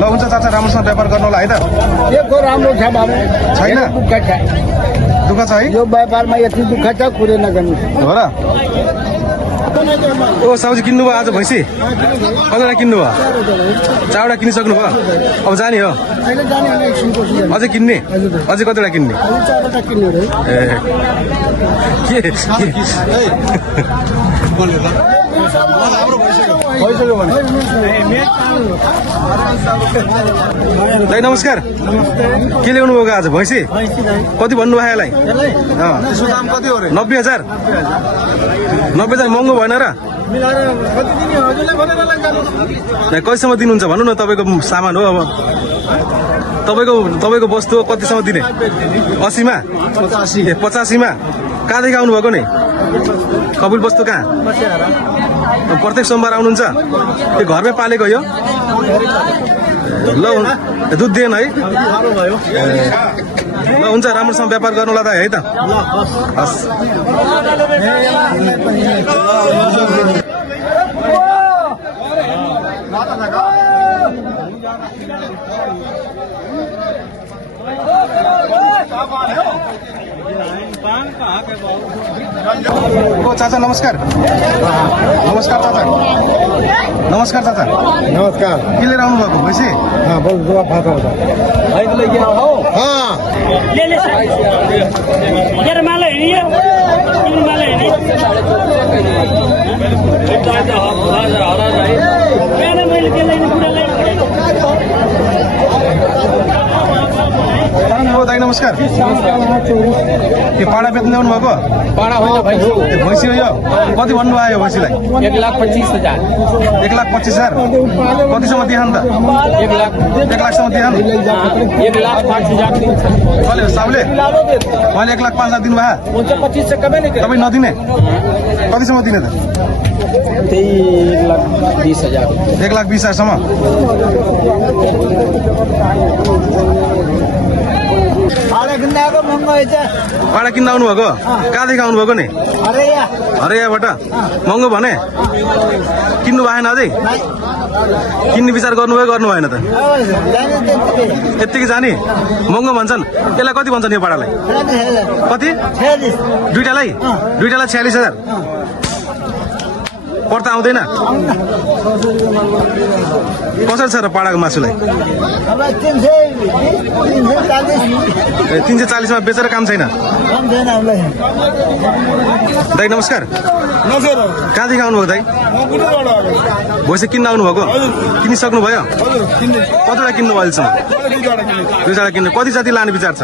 ल हुन्छ चाचा राम्रोसँग व्यापार गर्नु होला है त यो राम्रो छ बाबु छैन दुःख छ दुःख छ है यो व्यापारमा यति दुःख छ कुरै नगर्नु हो र ओ साउजी किन्नु भयो आज भैँसी कतिवटा किन्नु भयो 4वटा किनिसक्नु भयो अब जाने हो अहिले जाने भने एकछिनको सिजन अझै किन्ने अझै कतिवटा किन्ने अहिले 4वटा किन्नु रे ए भइसक्यो भने दाइ नमस्कार के ल्याउनु भएको आज भैँसी कति भन्नुभयो यसलाई त्यसको दाम कति हो रे 90,000 90,000 महँगो भएन र मिलाएर कति दिने हजुरले भनेर लगाउनु कतिसम्म दिनुहुन्छ भन्नु न तपाईँको सामान हो अब तपाईँको वस्तु हो कतिसम्म दिने 80मा 85मा कहाँदेखि आउनुभएको नि कपिल वस्तु कहाँ प्रत्येक सोमबार आउनुहुन्छ यो घरमै पालेको यो ल दुध दिएन है ल हुन्छ राम्रोसँग व्यापार गर्नु होला त है त हस् ओ चाचा नमस्कार नमस्कार चाचा नमस्कार चाचा नमस्कार के लिएर आउनु भएको भैँसी हाँ बोल दुआ फाटा होता हाँ ले ले मेरा माल है नहीं तीन माल है नहीं मैंने के लाइन पूरा लाइन ओ दाइ नमस्कार के पाडा बेच्न ल्याउनु भएको पाड़ा हो भाई भैँसी हो यो कति भन्नु आयो भैँसीलाई 1,25,000 1,25,000 कतिसम्म दिए त 1 लाखसम्म दिए 1,05,000 कसले साउले उहाँले 1,05,000 दिनुभयो 25 से कम नहीं तपाईँ नदिने कतिसम्म दिने त 1,20,000 1,20,000सम्म महँगो है पाडा किन्न आउनुभएको कहाँदेखि आउनुभएको नि अरे या अरे यहाँबाट महँगो भने किन्नु भएन अझै किन्ने विचार गर्नुभयो गर्नु भएन त यत्तिकै जाने महँगो भन्छन् यसलाई कति भन्छन् यो पाडालाई कति दुईटालाई 46,000 पर्ता आउँदैन कसरी छ र पाडाको मासुलाई 340मा बेचेर काम छैन दाइ नमस्कार कहाँदेखि आउनुभयो दाइ भैँसी किन्न आउनुभएको किनिसक्नु भयो कतिवटा किन्नु भयो अहिलेसम्म 2 किन्नु कति जति लाने विचार छ